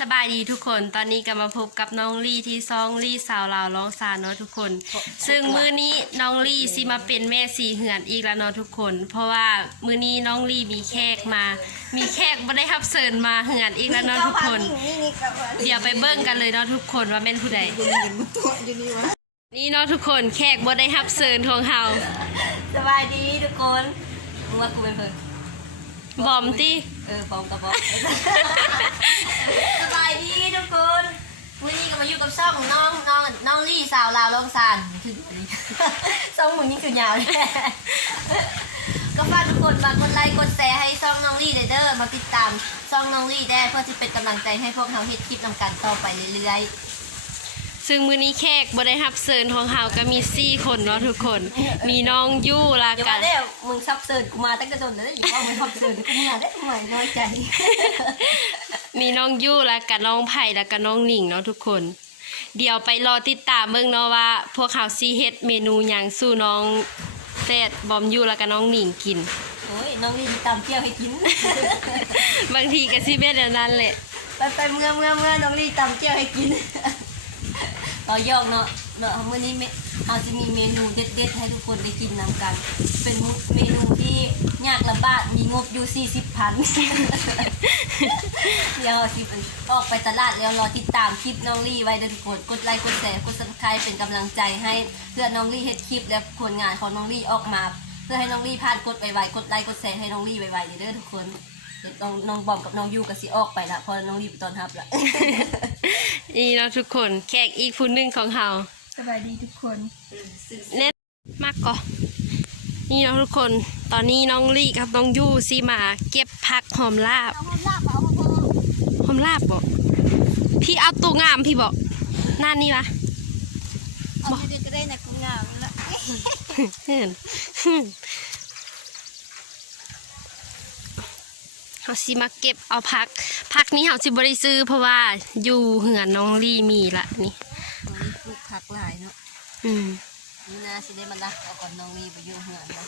สบายดีทุกคน ตอนนี้ก็มาพบกับน้องลี่ที่ซองลี่สาวลาวร้องซานเนาะทุกคน ซึ่งมื้อนี้น้องลี่สิมาเป็นแม่สีเหือนอีกแล้วเนาะทุกคน เพราะว่ามื้อนี้น้องลี่มีแขกมา มีแขกบ่ได้รับเชิญมาเหือนอีกแล้วเนาะทุกคน เดี๋ยวไปเบิ่งกันเลยเนาะทุกคนว่าแม่นผู้ใดนี่เนาะทุกคนแขกบ่ได้รับเชิญของเฮาสบายดีทุกคนมึงว่ากูเป็นเพิ่น บอมติเออปอมกับบอมสบายดีทุกคนวันนี้ก็มาอยู่กับช่องน้องน้องน้องลี่สาวลาวลองซานคือช่องมึงนี่คือยาวเลยก็ฝากทุกคนมากดไลค์กดแชร์ให้ช่องน้องลี่เด้อมาติดตามช่องน้องลี่ได้เพื่อที่เป็นกำลังใจให้พวกเราเฮ็ดคลิปนำกันต่อไปเรื่อยๆ ซึ่งมื้อนี้แขกบ่ได้รับเชิญของเฮาก็มีสี่คนเนาะทุกคน มีน้องยู่ลาอย่ากัมาน ได้มึงซับเซิร์นกูมาตั้งแต่โดนแล้วอย่าว่ามึงซับเซิร์นกูมาได้ทำไมน้อยใจ มีน้องยู่แล้วก็น้องไผ่แล้วก็น้องหนิงเนาะทุกคน เดี๋ยวไปรอติดตามเบิ่งเนาะว่า พวกเขาซีเฮ็ดเมนูหยังสู้น้องแซดบอมยู่แล้วก็น้องหนิงกิน โอ้ยน้องนี่ตามเที่ยวให้กิน บางทีก็สิเป็นแบบนั้นแหละ ไปไปเมื่อเมื่อเมื่อน้องลี่ตามเที่ยวให้กิน ต่อยอกเนาะเนาะมื้อนี้เมเอาจะมีเมนูเด็ดๆ ให้ทุกคนได้กินนำกัน เป็นเมนูที่ยากลำบากมีงบอยู่ 40พันเดี๋ยวสิออกไปตลาดแล้วรอติดตามคลิปน้องลี่ไว้เด้อทุกคนกดไลค์กดแชร์กด subscribe เป็นกำลังใจให้เพื่อน้องลี่เฮ็ดคลิปและผลงานของน้องลี่ออกมา เพื่อให้น้องลี่ผ่านกดไวๆกดไลค์กดแชร์ให้น้องลี่ไวๆเด้อทุกคน น้องน้องบอมกับน้องยูก็สิออกไปละเพอน้องลี่ไปตอนรับละนี่เนาะทุกคนแขกอีกผู้หนึงของเฮาสบายดีทุกคนเน็ตมากก่อนี่เนาะทุกคนตอนนี้น้องลี่กับน้องยู่สิมา เก็บผักหอมลาบเอาความลาบเอาความหอมลาบบ่พี่เอาตัวงามพี่บอกหน้านี่วะเอาไปเด็ดก็ได้นะกูงามละเห็น เขาสิมาเก็บเอาพัก พักนี้เขาสิบริซื้อเพราะว่าอยู่เหือนน้องลี่มีละนี่ปลูกผักหลายเนาะอืมนี่นาสิได้มาลักเอาก่อนน้องลี่ไปอยู่เหือนเนาะ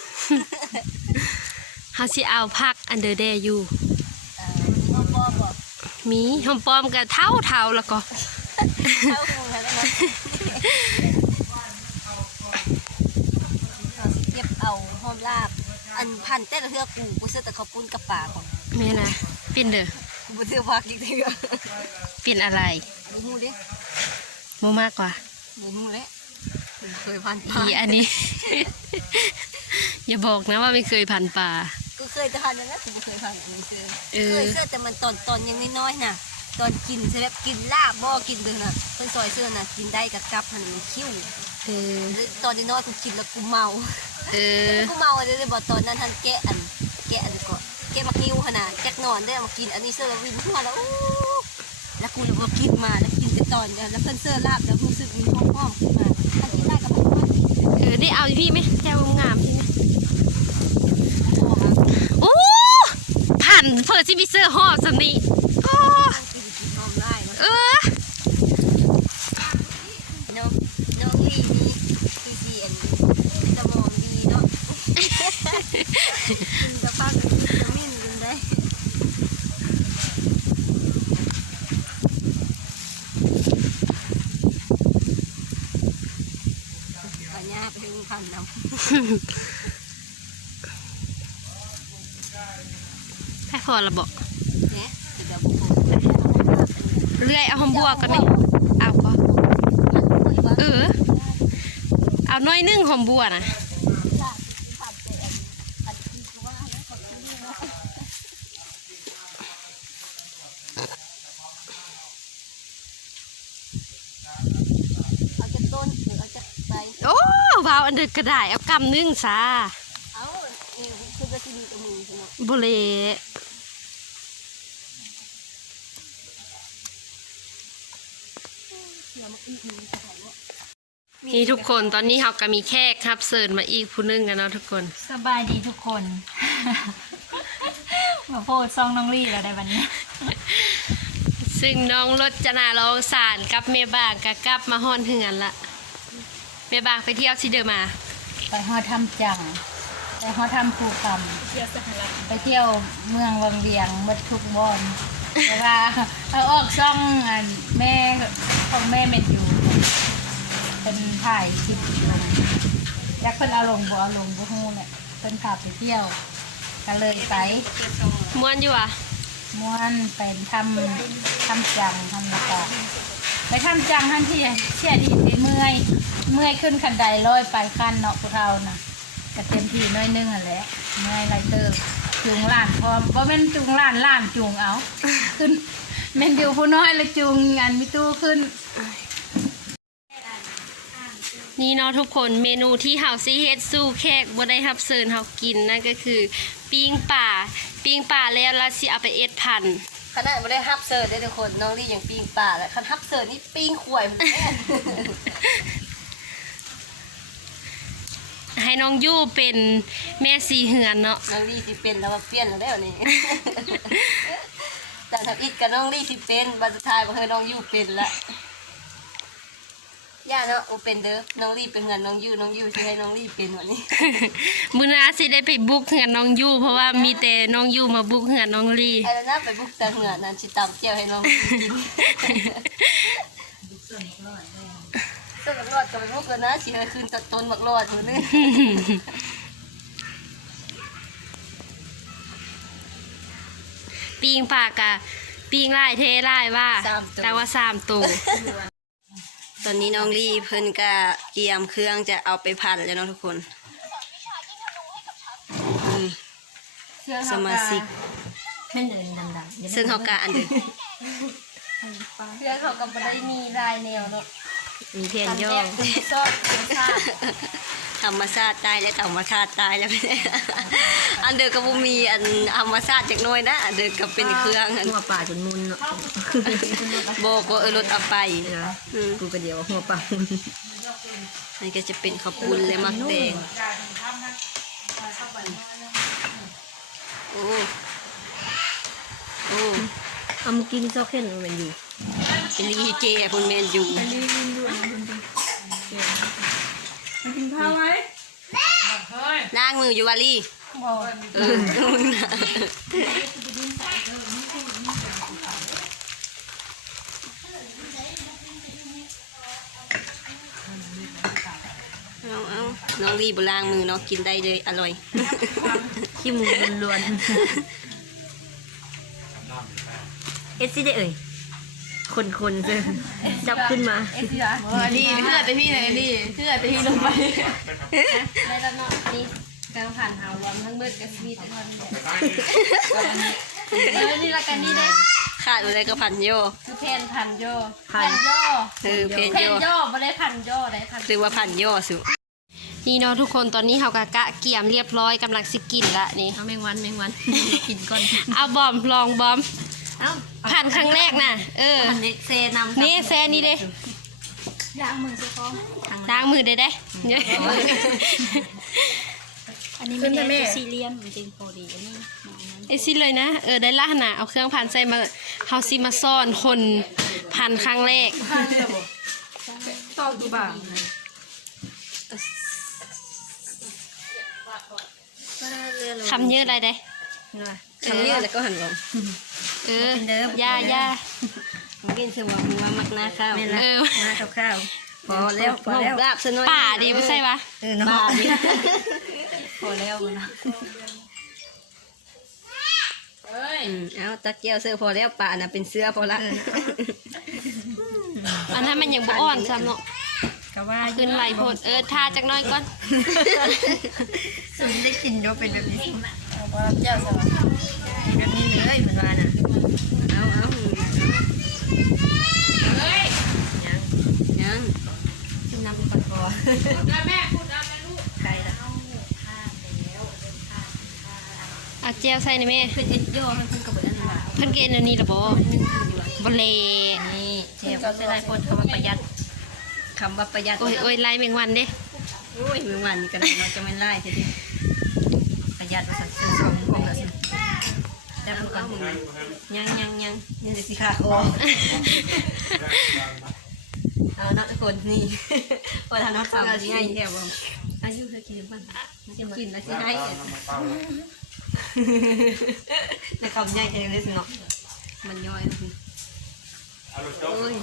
เขาสิเอาพักอันเดอร์เดอยู่เออพ่อพ่อบอกมีหอมปลอมกับเท่าเท่าๆแล้วก็เข้าหูแล้วนะเราสิเก็บเอาหอมลาบ อันพันแต่ละเทือกูกูซื้อแต่ข้าวปุ้นกับปลาของ แม่นะ ปิ่นเด้อกูบ่ซื้อผักอีกเทือปิ่นอะไรบ่ฮู้เด้โมมากกว่าบ่ฮู้แล้วกูเคยพันปลาอีอันนี้ อย่าบอกนะว่าไม่เคยพันป่ากูเคยจะพันแล้วนะกูบ่เคยพันกูซื้อเอเคอยซื้อแต่มันตอนตอนยังน้อยๆน่ะ ตอนกินใช่แบบกินลาบบ่กินเด้อน่ะเพิ่นซอยเสื้อน่ะกินได้กับกับหันมันคิ้วเออตอนน้อยๆกูกินแล้วกูเมาเออกูเมาเลยเลยบอกตอนนั้นท่านแกะอันแกะอันนี้ก่อนแกะมักนิ้วขนาดแกะนอนได้มากินอันนี้เสื้อวินขึ้นมาแล้วอู้แล้วกูเลยว่ากินมาแล้วกินแต่ตอนเนี่ยแล้วเพิ่นเสื้อลาบแล้วรู้สึกมีห้องห้อมขึ้นมาถ้ากินได้ก็บอกว่าเออได้เอาอยู่พี่ไหมแก้วงามพี่ไหมพอมาโอ้ผ่านเพื่อที่มีเสื้อห่อสำนีโอ้กินกินหอมได้เนาะ เออ น้องน้องลี่นี่คือสีอันสมองดีเนาะกินกระพักกินมิ้นกินได้ปัญ ญาไปถึงพันน้ำให้พอละบอกเนี่ยเดี๋ยวบุกโเรื่อยเอาหอมบัวกันไหมเอาก็เออ เอาน้อยหนึงหอมบัวนะโอ้วาวอันเดือกกระดาษเอากำนึงซาบุเรนี่ทุกคนตอนนี้เขาก็มีแขกครับเสิร์นมาอีกผู้หนึงกันเนาะทุกคน สบายดีทุกคนมาโพดซองน้องลี่แล้วได้วันนี้ ซึ่งน้องรจนาร้องสารกับเมบางกับกลับมาฮ้อนเฮือนละ เมบางไปเที่ยวที่เดิมมา ไปฮอดทำจัง ไปฮอดทำภูคำไปเที่ยวเมืองวังเวียงเมดทุกบอนเวลาเอาออกช่องอันแม่ของแม่เม็ดอยู่ เป็นถ่ายคลิปอยู่อยากเพิ่นเอาลงบ่เอาลงบ่ฮู้แหละเพิ่นพาไปเที่ยวก็เลยไปม่วนอยู่อะ ม่วนไปทำทำจังทำแล้วก็ ไปทำจังทันที่เชี่ยดีไปเมื่อยเมื่อยขึ้นคันไดลอยไปคันเนาะพวกเราน่ะก็เต็มที่น้อยนึงอะแหละเมื่อยไรเติบจูงหลานพร้อมบ่แม่นจูงหลานหลานจูงเอาขึ้นแม่นอยู่ผู้น้อยละจูงงานมิตู้ขึ้นนี่เนาะทุกคนเมนูที่เฮาซิเฮ็ดสู้แขกบ่ได้รับเชิญเฮากินนั่นก็คือ ปิ้งป่าปิ้งป่าแล้วเราสิเอาไปเอ็ดพันธุ์ ขนาดไม่ได้ฮับเสิร์ฟได้ทุกคนน้องลี่ยังปิ้งป่าแล้วคันฮับเสิร์ฟนี่ปิ้งข่วยมันแม่ให้น้องยู่เป็นแม่สีเหือนเนาะน้องลี่สิเป็นแล้วมาเปลี่ยนแล้วได้วนี่ แต่ทำอิดกับน้องลี่สิเป็นบันสุดท้ายบ่เคยน้องยู่เป็นละ ย่าเนาะโอเป็นเด้อน้องลี่เป็นเงินน้องยู่น้องยู่สิให้น้องลี่เป็นวันนี้มื้อหน้าสิได้ไปบุกเหือนน้องยู่เพราะว่ามีแต่น้องยู่มาบุกเหือนน้องลีไอ้แล้วน่าไปบุกแต่เหงื่อนั่นสิตำเจียวให้น้องลี่กินต้นหมักรอดก็ไปบุกแล้วนะสิให้คืนตัดต้นหมักรอดหมดนึงปิ้งป่ากะปิ้งหลายเทหลายว่าสามตัวแต่ว่าสามตัวต อนนี้น้องลี่เพิ่นก็เตรียมเครื่องจะเอาไปผัดแล้วเนาะทุกคนนี่สมาชิกให้เดินดังๆซึ่งเขากะอันเดิมเครื่องเขาก็บ่ได้มีลายแนวเนาะมีเพียนย่อซอสเป็นชาติ ธรรมชาติตายและธรรมชาติตายแล้วอันเดิมก็บ่มีอันธรรมชาติจักหน้อยนะอันเดิมก็เป็นเครื่องอันหัวป่าจนมุนเนาะบอกว่าเออรถเอาไปอืมกูก็เดียวหัวป่ามุนนี่ก็จะเป็นข้าวปุ้นและมักแดงโอ้โอ้เอามากินซอกเข็นมันอยู่เป็นลีเจพุ่นแมนอยู่ กินข้าวไหมล้างมืออยู่วาลีเออเอาเอาน้องลีบล้างมือเนาะกินได้เลยอร่อย ขี้มูล้วนเอสซี่ได้เอ่ย คนคนๆเจอจับขึ้นมานี่เพื่อแต่นี่เลยนี่เพื่อแต่นี่ลงไปในระนาดนี้กลางผ่านหาวรวมทั้งเบิดกับชีวิตทั้งวันเออนี่ละกันนี่เด้ขาดอะไรก็พันโยคือเพนพันโยพัพันนโยเออเพนเพโยนโยไม่ได้พันโยได้พันหรือว่าพันโยสุนี่เนาะทุกคนตอนนี้เฮากะกะเกี่ยมเรียบร้อยกำลังสิกินละนี่เอาแมงวันแมงวันกินก่อนเอาบอมลองบอม เอ้าผ่านครั้งแรกน่ะ เออพันเด็กเซนำนี่แซนี่เด้ย่างมือสิพอล้างมือได้เด้อันนี้ไม่ได้ซีเรียมจริงๆพอดีอันนี้ไอซิเลยนะ เออได้ละหนาเอาเครื่องพันใส่มาเฮาซิมาซ่อนคนพันครั้งแรกตอกดูบ่าคำเยอะอะไรได้คำนี้แล้วก็หันลง เออเป็นเด้อย่าย่ามึงกินเสมอมึงมามักหน้าข้าวแม่นละเออมาข้าวๆพอแล้วพอแล้วลาบซะหน่อยป่าดีไม่ใช่ปะเออเนาะป่าดิพอแล้วมันอืมเอาตะเกียวเสื้อพอแล้วป่าน่ะเป็นเสื้อพอละอันนั้นมันยังบ่อ่อนซ้ำเนาะก็ว่าขึ้นไหลโพดเออทาจักหน้อยก่อนสุนได้กินก็เป็นแบบนี้เอาว่าเจ้าสวัสดีแบบนี้เลยเหมือนว่าน่ะ เอาเอา ยัง ยัง กิ นน้ำปัดคอไก่ละเอาเจลใส่ในแม่เพิ่นเอ็ดโย่ให้เพิ่นกระเบิดอันนี้ว่าเพิ่นเกณฑ์อันนี้ล่ะบ่บ่เลนี่เชฟก็จะได้คนคำว่าประหยัดคำว่าประหยัดโอ้ยโอ้ยไล่แมงวันเด้โอ้ยมือวันนี่กันเราจะไม่ไล่ทีเดียวประหยัดภาษาซื้อของของละสิแต่พวกเอามึงยังยังยังนี่สิขาคอเอาเนาะทุกคนนี่พอ ทานน้ำข้าวสิให้แก้วบ่อายุเธอกินบ้างกินแล้วสิให้ในคำใหญ่ใจเลยสิเนาะมันย่อยพี่โอ้ย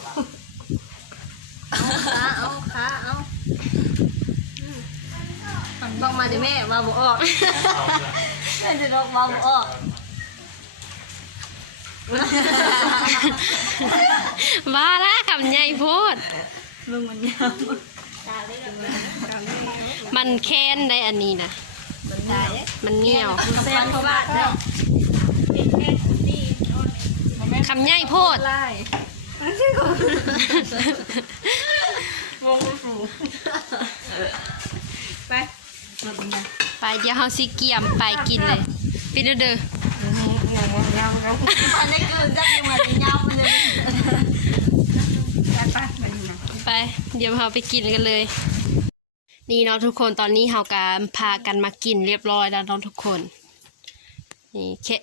เอาขาเอาขาเอาบอกมาดิแม่ว่าบ่ออกแม่จะบอกว่าบ่ออกว่าละคำใหญ่โพดมึงมันยาว มันแค้นได้อันนี้นะมันเนเหนียวแซ่บเพราะว่าเนาะคำใหญ่โพดวงสูงไปเป็นไปเดี๋ยวเฮาสิเกี่ยมไปกินเลยไปเด้อเด้อจะมีมันยาวเลย ไป เดี๋ยวเราไปกินกันเลย นี่เนาะทุกคนตอนนี้เฮากันพากันมากินเรียบร้อยแล้วเนาะทุกคน นี่แค่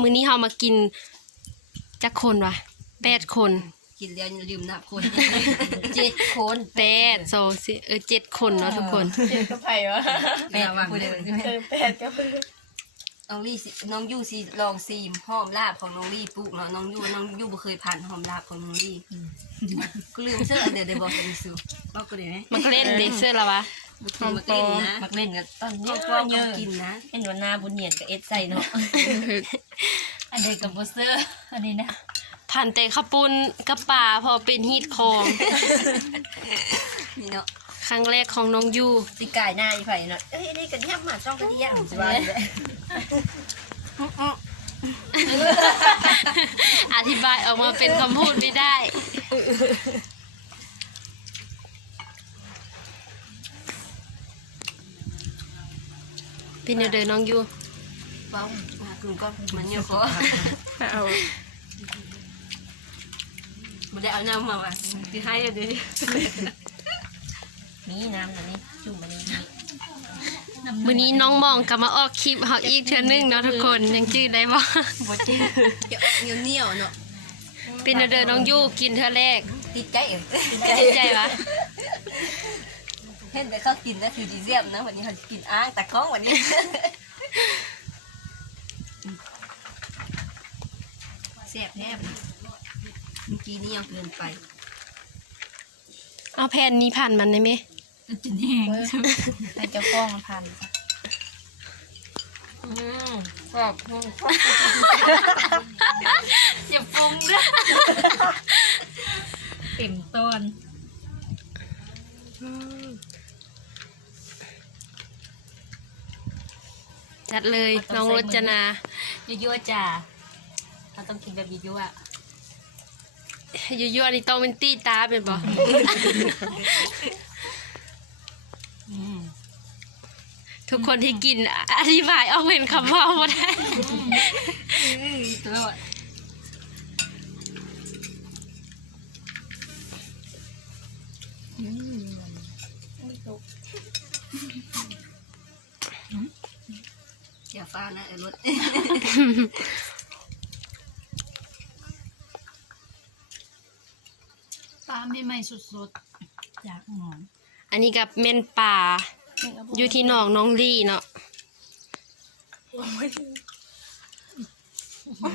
มื้อนี้เฮามากินจักคนวะแปดคนกินแล้วอย่าลืมนับคนเจ็ดคนแปดโซสิเออเจ็ดคนเนาะทุกคนก็ไผ่วะแปดคนเลยเออแปดก็เพิ่ง น้องลี่สิน้องยู่สิลองซีมหอมลาบของน้องลี่ปลูกเนาะน้องยู่น้องยู่บ่เคยผ่านหอมลาบของน้องลี่กูลืมเสื้อเดี๋ยวเดี๋ยวบอกกันสูบอกกูได้ไหมมันก็เล่นเดเซอร์ละวะมักเล่นนะมักเล่นกันตอนห้นี้องฟก็องเยต้ออะงกินนะเห็นว่าหน้าบุญเหียนกับเอสใส่เนาะอันเดียวกับโบเซอร์อันนี้นะผ่านแต่ข้าวปุ้นกับป่าพอเป็นฮีทคองนี่เนาะ ครั้งแรกของน้องยูตีกายหน้าอีไผ่เนาะเอ้ยนี่กันยับมาช่องกันดีอะผมจะว่าเลยอธิบายออกมาเป็นคำพูดไม่ได้ เป็นเดินน้องยูว้าวมาคุณก็มันเยอะขอเอาไม่ได้เอาน้ำมาว่ะที่ให้เดี๋ยว นี้นี่น้ำอันนี้จุ่มอันนี้นี่วันนี้น้องมองกลับมาออกคลิปเขาอีกเทือนึงเนาะทุกคนยังจื้อได้บ่บดจิ้มจะออกเหนียวเหนียวๆเนาะเป็นเดินน้องยูกินเทือแรกติดใกล้เองดีใจวะเห็นแต่เขากินนะคือดีเซียมนะวันนี้เขากินอ้างแต่กล้องวันนี้แซ่บแน่เมื่อกี้นี่ยังเกินไป เอาแผ่นนี้ผ่านมันได้ไหม จนแห้งให้เจ้าก้องพันอืมกรอบอืมอย่าปรุงด้วยเต็มต้นจัดเลยน้องรจนายั่วๆจ้าเราต้องกินแบบยั่วยั่วๆนี่ต้องเป็นตี้ตาเป็นบ่ ทุกคนที่กินอธิบายเอาเป็นคำว่าบ่ได้ๆตลอดอย่าฟ้านะไอ้รถปลาไม่ไหม่สดๆจากหมอน อันนี้กับเม่นป่า อยู่ที่หนองน้องลี่เนาะ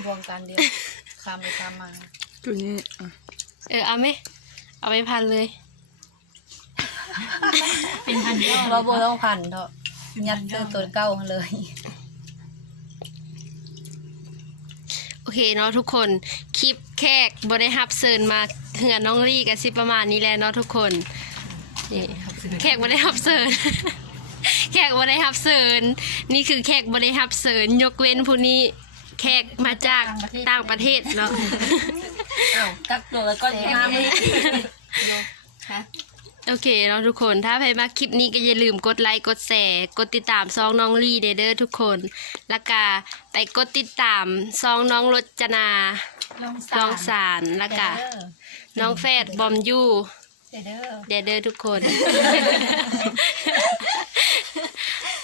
รวมกันเดียวคามไปคามมาตัวนี้อะเออเอาไหมเอาไปพันเลย เป็นพันยอดเราโบต้องพันเถอะยัดเจอตัวเก้าเลย โอเคเนาะทุกคนคลิปแขกบได้ฮับเซินมาเหือน้องลี่กันสิประมาณนี้แหละเนาะทุกคน นี่แขกบได้ฮับเซินแขกบได้ฮับเซินนี่คือแขกบได้ฮับเซินยกเว้นผู้นี้แขกมาจากต่างประเทศเนาะอ้าวกักตัวแล้วก็น้ำฮะโอเคเนาะทุกคน ถ้าใครมาคลิปนี้ก็อย่าลืมกดไลค์ กดแชร์ กดติดตามซองน้องลี่เด้อเด้อทุกคน แล้วก็ไปกดติดตามซองน้องรจนาลองน้องสารแล้วก็น้องแฟดบอมยู เด้อเด้อเด้อทุกคน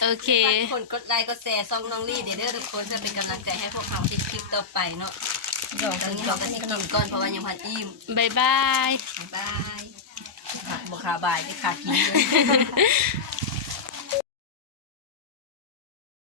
โอเค คนกดไลค์กดแชร์ซองน้องลี่เดี๋ยวเด้อทุกคนจะเป็นกำลังใจให้พวกเขาในคลิปต่อไปเนาะเดี๋ยวตอนนี้เราก็จะกินก่อนเพราะว่ายังพันอิ่มบายบายบ๊ายบายขาดบุคาบายที่ขาดกินเลย